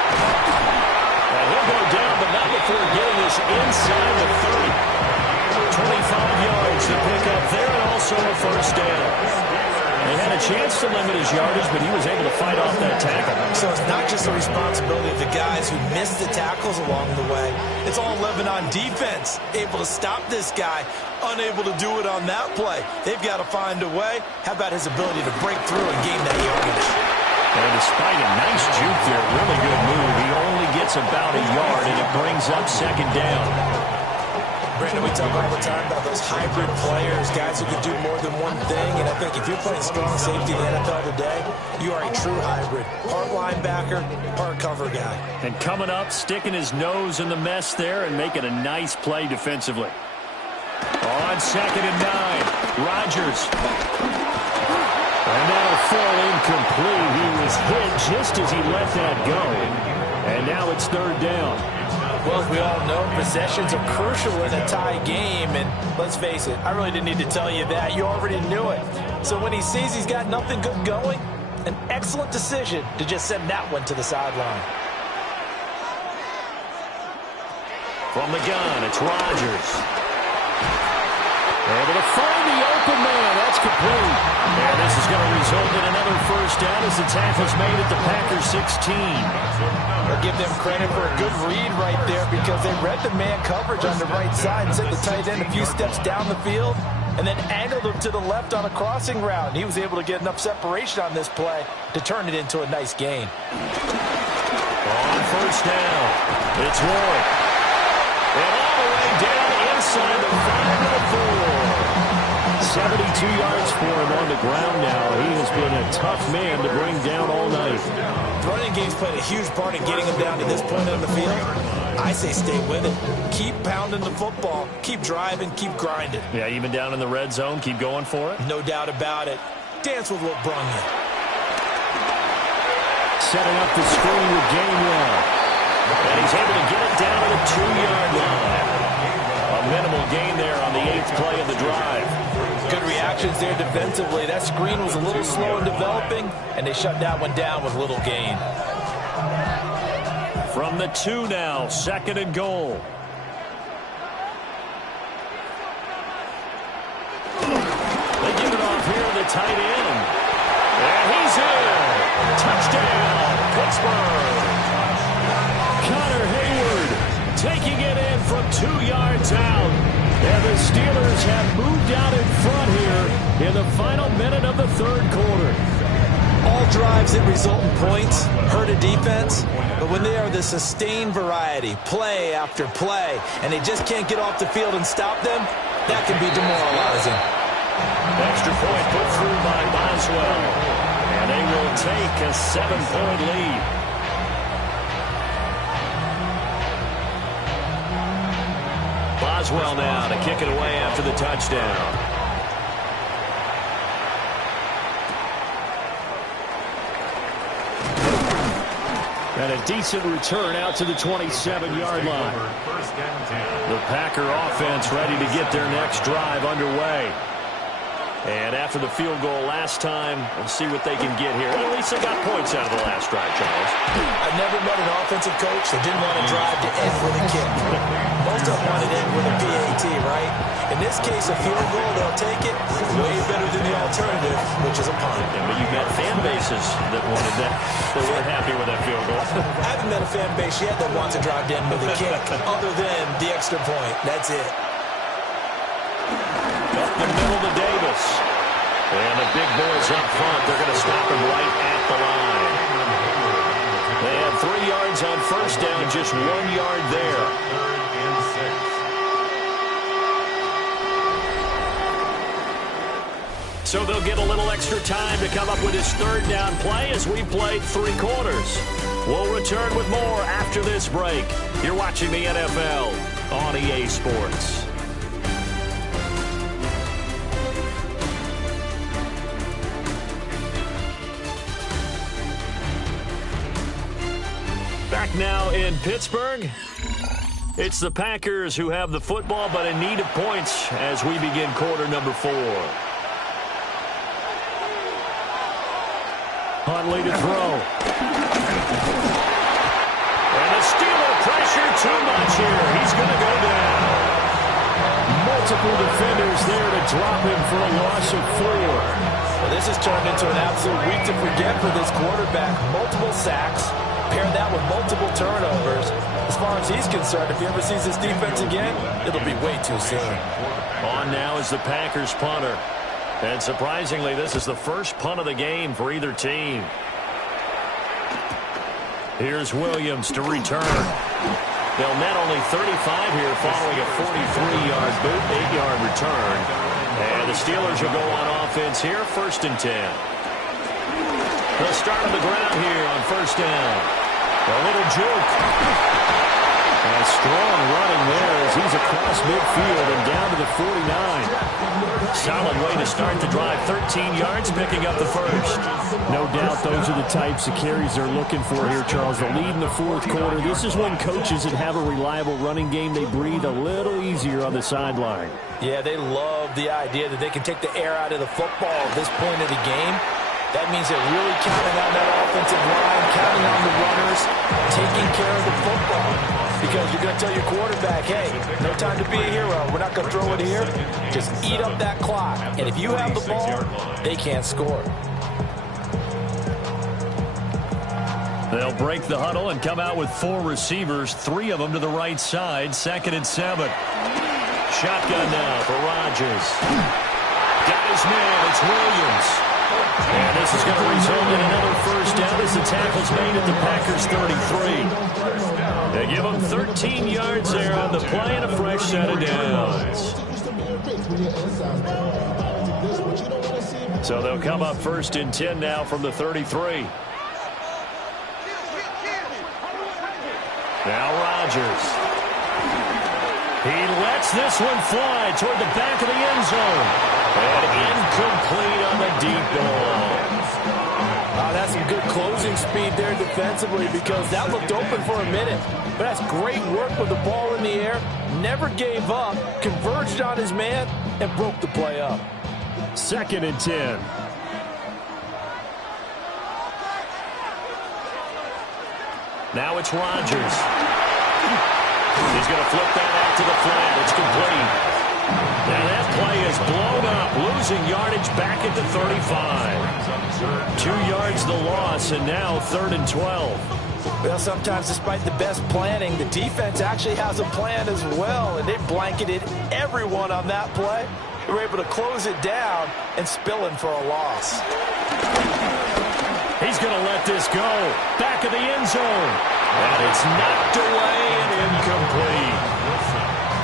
And he'll go down, but not before getting us inside the 30. 25 yards to pick up there, and also a first down. They had a chance to limit his yardage, but he was able to fight off that tackle. So it's not just the responsibility of the guys who missed the tackles along the way. It's all living on defense. Able to stop this guy, unable to do it on that play. They've got to find a way. How about his ability to break through and gain that yardage? And despite a nice juke there, really good move, he only gets about a yard, and it brings up 2nd down. Brandon, we talk all the time about those hybrid players, guys who can do more than one thing, and I think if you're playing strong safety in the NFL today, you are a true hybrid. Part linebacker, part cover guy. And coming up, sticking his nose in the mess there and making a nice play defensively. On 2nd and 9, Rodgers. And that'll fall incomplete. He was hit just as he let that go. And now it's 3rd down. Well, as we all know, possessions are crucial in a tie game. And let's face it, I really didn't need to tell you that. You already knew it. So when he sees he's got nothing good going, an excellent decision to just send that one to the sideline. From the gun, it's Rodgers. Able to find the open man. That's complete. And this is going to result in another first down as the tackle's made at the Packers 16. I'll give them credit for a good read right there because they read the man coverage on the right side and sent the tight end a few steps down the field and then angled him to the left on a crossing route. And he was able to get enough separation on this play to turn it into a nice gain. On first down, it's Warwick. And all the way down inside the 5 to the 4. 72 yards for him on the ground now. He has been a tough man to bring down all night. The running game's played a huge part in getting him down to this point on the field. I say stay with it. Keep pounding the football. Keep driving. Keep grinding. Yeah, even down in the red zone, keep going for it. No doubt about it. Dance with what brung you. Setting up the screen with Gainwell. And he's able to get it down to the 2-yard line. A minimal gain there on the 8th play of the drive. Good reactions there defensively. That screen was a little slow in developing, and they shut that one down with little gain. From the 2 now, 2nd and goal. They give it off here to the tight end. And he's in. Touchdown, Pittsburgh. Connor Hayward taking it in from 2 yards out. And the Steelers have moved out in front here in the final minute of the 3rd quarter. All drives that result in points hurt a defense, but when they are the sustained variety, play after play, and they just can't get off the field and stop them, that can be demoralizing. Extra point put through by Boswell. And they will take a 7-point lead. Boswell now to kick it away after the touchdown. And a decent return out to the 27-yard line. The Packer offense ready to get their next drive underway. And after the field goal last time, we'll see what they can get here. At least they got points out of the last drive, Charles. I've never met an offensive coach that didn't want to drive to end with a kick. Most of them want to end with a PAT, right? In this case, a field goal, they'll take it way better than the alternative, which is a punt. Yeah, but you've got fan bases that wanted that. They weren't happy with that field goal. I haven't met a fan base yet that wants to drive to end with a kick, other than the extra point. That's it. Up the middle to Davis. And the big boys up front, they're going to stop him right at the line. They had 3 yards on first down, just 1 yard there. 3rd and 6. So they'll get a little extra time to come up with his 3rd down play as we played 3 quarters. We'll return with more after this break. You're watching the NFL on EA Sports. Back now in Pittsburgh. It's the Packers who have the football, but in need of points as we begin quarter number 4. Huntley to throw. And the Steeler pressure too much here. He's going to go down. Multiple defenders there to drop him for a loss of 4. Well, this has turned into an absolute week to forget for this quarterback. Multiple sacks. Pair that with multiple turnovers. As far as he's concerned, if he ever sees this defense again, it'll be way too soon. On now is the Packers punter. And surprisingly, this is the first punt of the game for either team. Here's Williams to return. They'll net only 35 here following a 43-yard boot, 8-yard return. And the Steelers will go on offense here, 1st and 10. They'll start on the ground here on 1st down. A little juke. And strong running there as he's across midfield and down to the 49. Solid way to start the drive. 13 yards, picking up the 1st. No doubt those are the types of carries they're looking for here, Charles. The lead in the 4th quarter. This is when coaches that have a reliable running game, they breathe a little easier on the sideline. Yeah, they love the idea that they can take the air out of the football at this point of the game. That means they're really counting on that offensive line, counting on the runners, taking care of the football. Because you're going to tell your quarterback, hey, no time to be a hero. We're not going to throw it here. Just eat up that clock. And if you have the ball, they can't score. They'll break the huddle and come out with 4 receivers, 3 of them to the right side. 2nd and 7. Shotgun now for Rodgers. Got his man. It's Williams. And this is going to result in another 1st down as the tackle's made at the Packers 33. They give them 13 yards there on the play and a fresh set of downs. So they'll come up 1st and 10 now from the 33. Now Rodgers. He lets this one fly toward the back of the end zone. And incomplete on the deep ball. That's some good closing speed there defensively because that looked open for a minute. But that's great work with the ball in the air. Never gave up, converged on his man, and broke the play up. 2nd and 10. Now it's Rodgers. He's going to flip that out to the flat. It's complete. Now that play is blown up, losing yardage back at the 35. 2 yards the loss, and now 3rd and 12. Well, sometimes despite the best planning, the defense actually has a plan as well, and they blanketed everyone on that play. They were able to close it down and spill in for a loss. He's going to let this go. Back of the end zone. And it's knocked away and incomplete.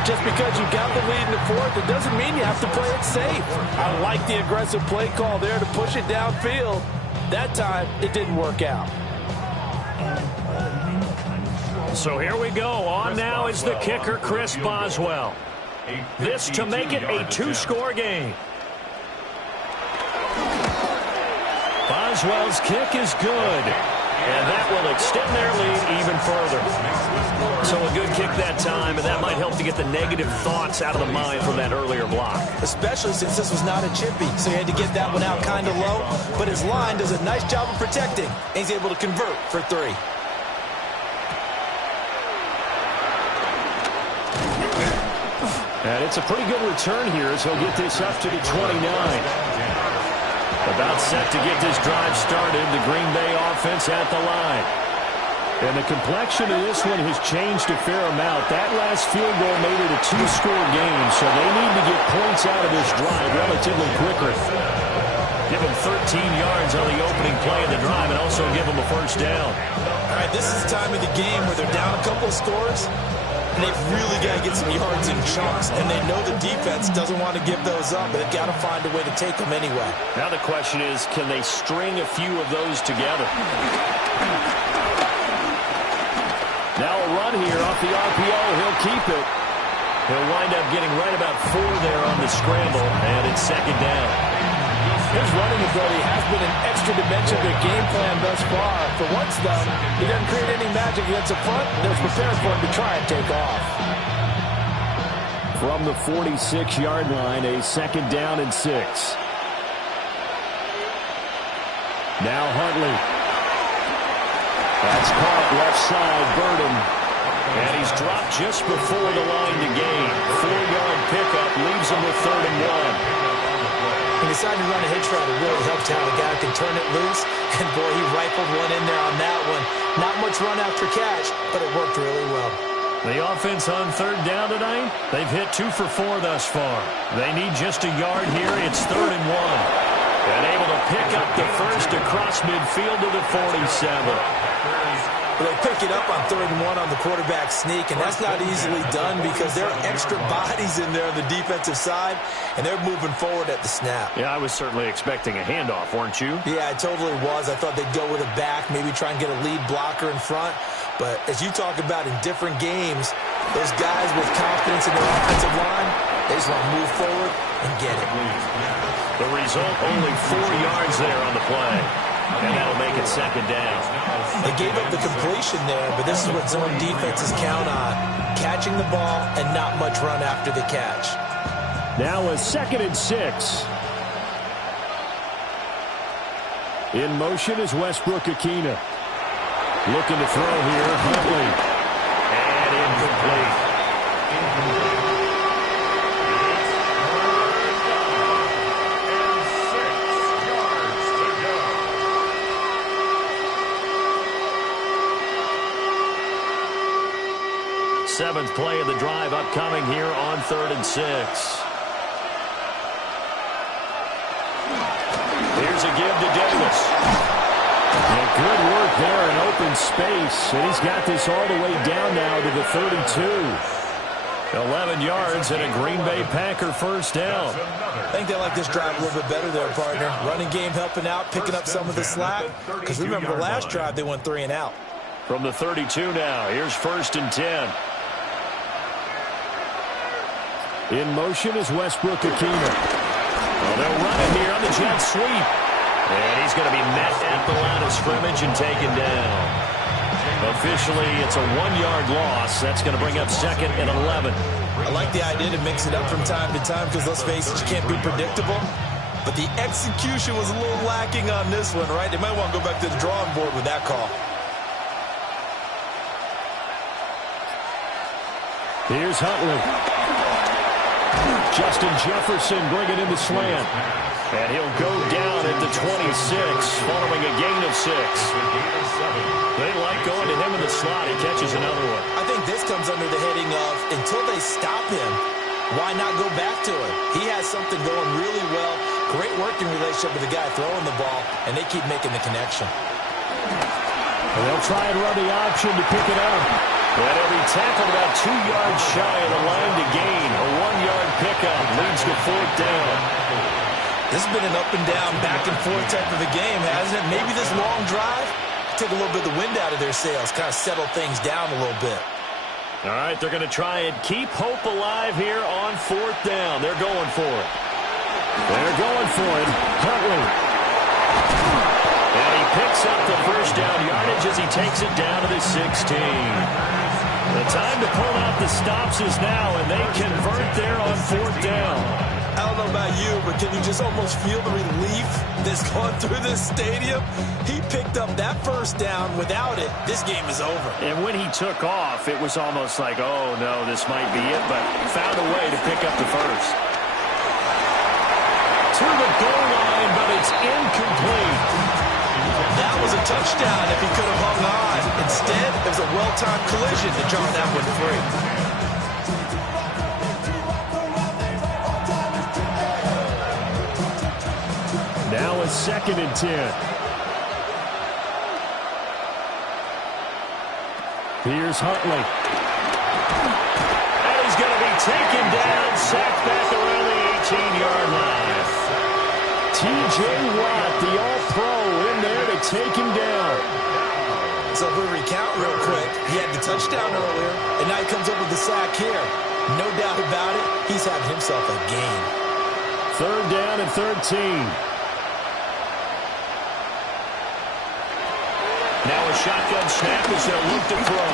Just because you got the lead in the 4th, it doesn't mean you have to play it safe. I like the aggressive play call there to push it downfield. That time, it didn't work out. So here we go. On now is the kicker, Chris Boswell. This to make it a 2-score game. Boswell's kick is good. And that will extend their lead even further. So a good kick that time, and that might help to get the negative thoughts out of the mind from that earlier block. Especially since this was not a chippy, so he had to get that one out kind of low. But his line does a nice job of protecting, and he's able to convert for 3. And it's a pretty good return here as he'll get this up to the 29. About set to get this drive started, the Green Bay offense at the line. And the complexion of this one has changed a fair amount. That last field goal made it a 2-score game, so they need to get points out of this drive relatively quicker. Give them 13 yards on the opening play of the drive and also give them a first down. All right, this is the time of the game where they're down a couple of scores, and they've really got to get some yards in chunks, and they know the defense doesn't want to give those up, but they've got to find a way to take them anyway. Now the question is, can they string a few of those together? Now a run here off the RPO. He'll keep it. He'll wind up getting right about 4 there on the scramble, and it's second down. His running ability has been an extra dimension of their game plan thus far. For once, though, he doesn't create any magic against the front. They're prepared for him to try and take off. From the 46-yard line, a second down and 6. Now Huntley. That's caught left side, Burden. And he's dropped just before the line to gain. 4-yard pickup leaves him with 3rd and 1. He decided to run a hitch route. It really helped out. A guy can turn it loose, and boy, he rifled one in there on that one. Not much run after catch, but it worked really well. The offense on 3rd down tonight, they've hit 2 for 4 thus far. They need just a yard here. It's 3rd and 1. And able to pick up the first across midfield to the 47. They pick it up on 3rd and 1 on the quarterback sneak, and that's not easily done because there are extra bodies in there on the defensive side, and they're moving forward at the snap. Yeah, I was certainly expecting a handoff, weren't you? Yeah, I totally was. I thought they'd go with a back, maybe try and get a lead blocker in front. But as you talk about in different games, those guys with confidence in their offensive line, they just want to move forward and get it. The result, only 4 yards there on the play. And that'll make it second down. They gave up the completion there, but this is what zone defenses count on. Catching the ball and not much run after the catch. Now a 2nd and 6. In motion is Westbrook-Ikhine. Looking to throw here, Huntley. And incomplete. 7th play of the drive upcoming here on 3rd and 6. Here's a give to Davis. Yeah, good work there in open space. And he's got this all the way down now to the 32. 11 yards and a Green Bay Packer first down. I think they like this drive a little bit better there, partner. Running game helping out, picking up some of the slack. Because remember the last drive, they went 3 and out. From the 32 now, here's 1st and 10. In motion is Westbrook-Ikhine. Well, they'll run it here on the jet sweep. And he's going to be met at the line of scrimmage and taken down. Officially, it's a 1-yard loss. That's going to bring up 2nd and 11. I like the idea to mix it up from time to time because, let's face it, you can't be predictable. But the execution was a little lacking on this one, right? They might want to go back to the drawing board with that call. Here's Huntley. Justin Jefferson bringing in the slant. And he'll go down at the 26 following a gain of 6. They like going to him in the slot. He catches another one. I think this comes under the heading of, until they stop him, why not go back to him? He has something going really well. Great working relationship with the guy throwing the ball, and they keep making the connection. And they'll try and run the option to pick it up. And he'll be tackled about 2 yards shy of the line to gain. A 1-yard pickup leads to 4th down. This has been an up and down, back and forth type of a game, hasn't it? Maybe this long drive took a little bit of the wind out of their sails, kind of settle things down a little bit. All right, they're going to try and keep hope alive here on 4th down. They're going for it. They're going for it. Huntley. And he picks up the first first down yardage as he takes it down to the 16. The time to pull out the stops is now, and they convert there on 4th down. I don't know about you, but can you just almost feel the relief that's going through this stadium? He picked up that first down. Without it, this game is over. And when he took off, it was almost like, oh, no, this might be it, but found a way to pick up the first. To the goal line, but it's incomplete. That was a touchdown if he could have hung on. Instead, it was a well-timed collision to draw that one free. Now a 2nd and 10. Here's Huntley. And he's going to be taken down, sacked back around the 18-yard line. T.J. Watt, the all-pro, in there to take him down. So if we recount real quick, he had the touchdown earlier, and now he comes up with the sack here. No doubt about it, he's having himself a game. 3rd down and 13. Now a shotgun snap as they'll look to throw.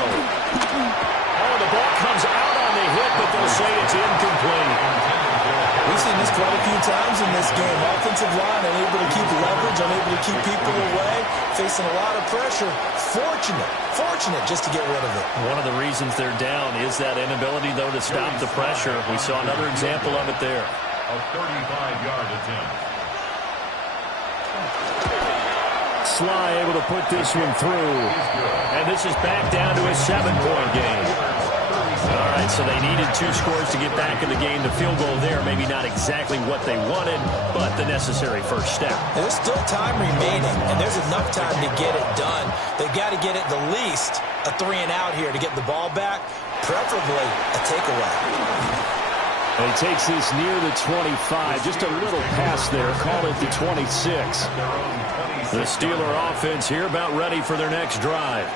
Oh, the ball comes out on the hit, but they'll say it's incomplete. We've seen this quite a few times in this game. Offensive line unable to keep leverage, unable to keep people away, facing a lot of pressure. Fortunate just to get rid of it. One of the reasons they're down is that inability, though, to stop the pressure. We saw another example of it there. A 35-yard attempt. Sly able to put this one through. And this is back down to a 7-point game. All right, so they needed 2 scores to get back in the game. The field goal there, maybe not exactly what they wanted, but the necessary first step. And there's still time remaining, and there's enough time to get it done. They've got to get at the least a 3-and-out here to get the ball back, preferably a takeaway. And he takes this near the 25. Just a little pass there. Call it the 26. The Steeler offense here about ready for their next drive.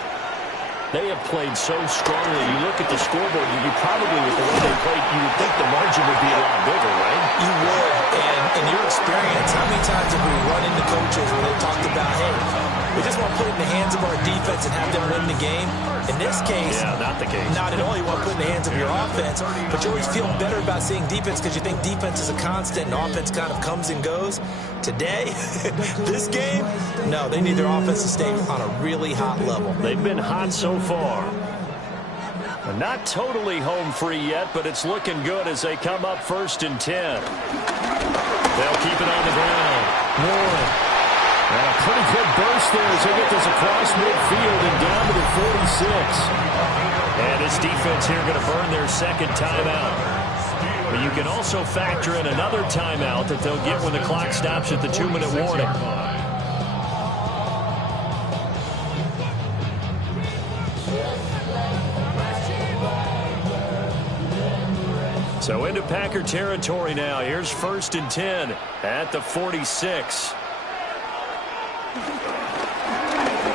They have played so strongly. You look at the scoreboard, you probably, with the way they played, you would think the margin would be a lot bigger, right? You would. And in your experience, how many times have we run into coaches where they talked about, hey, we just want to put it in the hands of our defense and have them win the game? In this case, yeah, not the case. Not at all. You want to put it in the hands of your offense, but you always feel better about seeing defense because you think defense is a constant and offense kind of comes and goes. Today, this game, no, they need their offense to stay on a really hot level. They've been hot so far. They're not totally home free yet, but it's looking good as they come up 1st and 10. They'll keep it on the ground. Warren. And a pretty good burst there as they get this across midfield and down to the 46. And this defense here going to burn their 2nd timeout. But you can also factor in another timeout that they'll get when the clock stops at the 2-minute warning. So into Packer territory now. Here's 1st and 10 at the 46.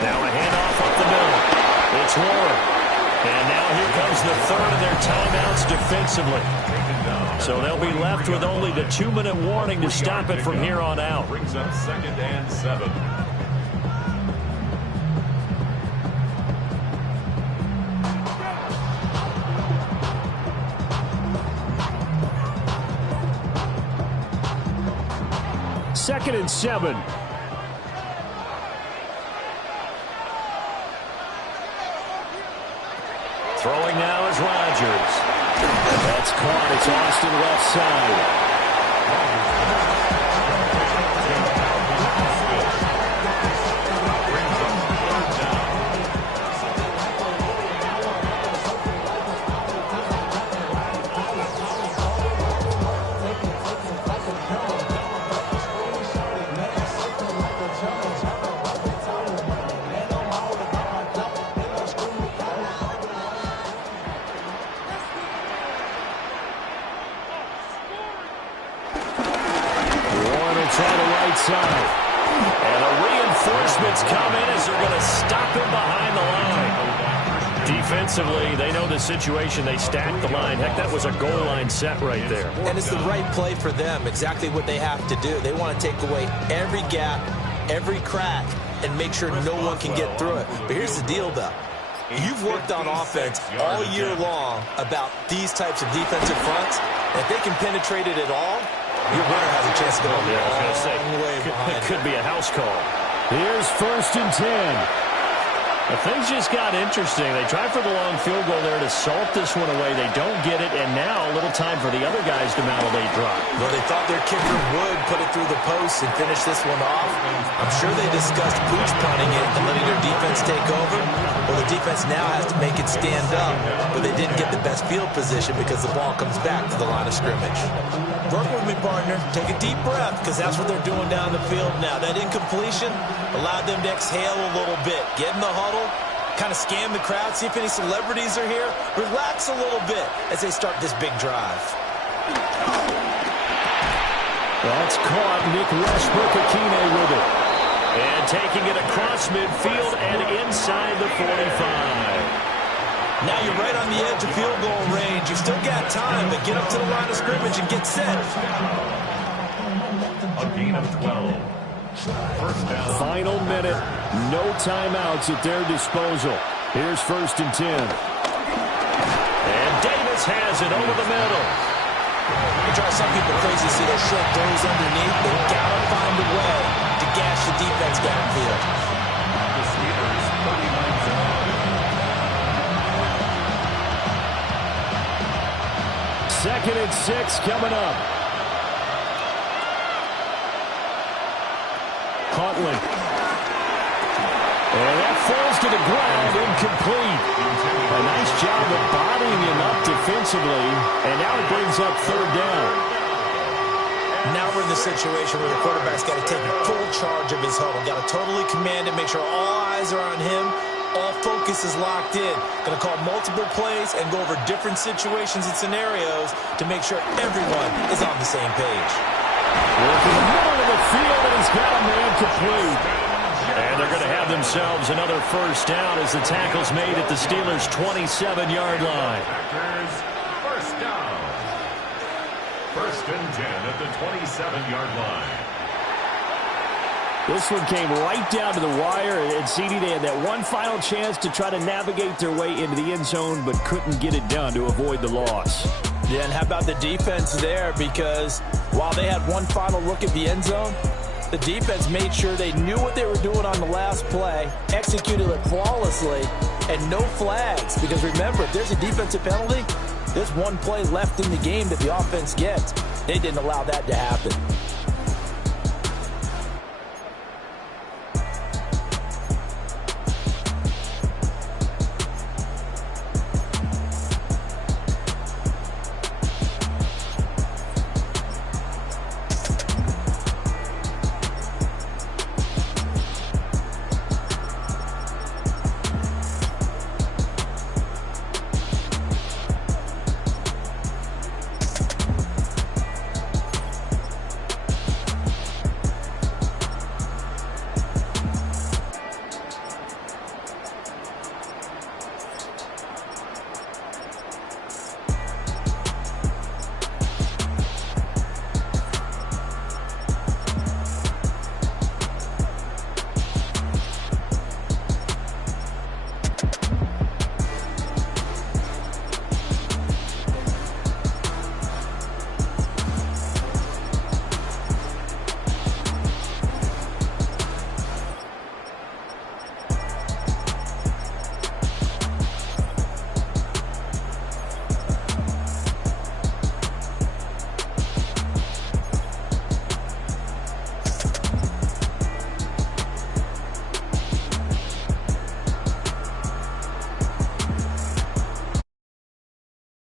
Now a handoff up the middle. It's Warren. And now here comes the 3rd of their timeouts defensively. So they'll be left with only the 2-minute warning to stop it from here on out. Brings up 2nd and 7. Second and 7. Throwing now is Rodgers. That's caught. It's Austin left side. And the reinforcements come in as they're going to stop him behind the line. Defensively, they know the situation. They stack the line. Heck, that was a goal line set right there. And it's the right play for them, exactly what they have to do. They want to take away every gap, every crack, and make sure no one can get through it. But here's the deal, though. You've worked on offense all year long about these types of defensive fronts. And if they can penetrate it at all, your winner has a chance to go a long way behind. It could be a house call. Here's 1st and 10. Things just got interesting. They tried for the long field goal there to salt this one away. They don't get it, and now a little time for the other guys to mount a late drive. Well, they thought their kicker would put it through the post and finish this one off. I'm sure they discussed pooch punting it and letting their defense take over. Well, the defense now has to make it stand up, but they didn't get the best field position because the ball comes back to the line of scrimmage. Work with me, partner. Take a deep breath, because that's what they're doing down the field now. That incompletion allowed them to exhale a little bit. Get in the huddle, kind of scan the crowd, see if any celebrities are here. Relax a little bit as they start this big drive. That's caught. Nick Westbrook-Akine with it. And taking it across midfield and inside the 45. Now you're right on the edge of field goal range. You've still got time, but get up to the line of scrimmage and get set. A gain of 12. First down. Final minute. No timeouts at their disposal. Here's 1st and 10. And Davis has it over the middle. It drives some people crazy to see those short throws underneath. They've got to find a way to gash the defense downfield. The Steelers 39-0. 2nd and 6 coming up. Huntley. And that falls to the ground, incomplete. A nice job of bodying him up defensively, and now it brings up 3rd down. Now we're in the situation where the quarterback's got to take full charge of his huddle. Got to totally command it, make sure all eyes are on him. All focus is locked in. Going to call multiple plays and go over different situations and scenarios to make sure everyone is on the same page. Working the middle of the field, and he's got a man complete. And they're going to have themselves another 1st down as the tackle's made at the Steelers' 27-yard line. Packers, 1st down. 1st and 10 at the 27-yard line. This one came right down to the wire, and CD, they had that one final chance to try to navigate their way into the end zone, but couldn't get it done to avoid the loss. Yeah, and how about the defense there? Because while they had one final look at the end zone, the defense made sure they knew what they were doing on the last play, executed it flawlessly, and no flags. Because remember, if there's a defensive penalty, there's one play left in the game that the offense gets. They didn't allow that to happen.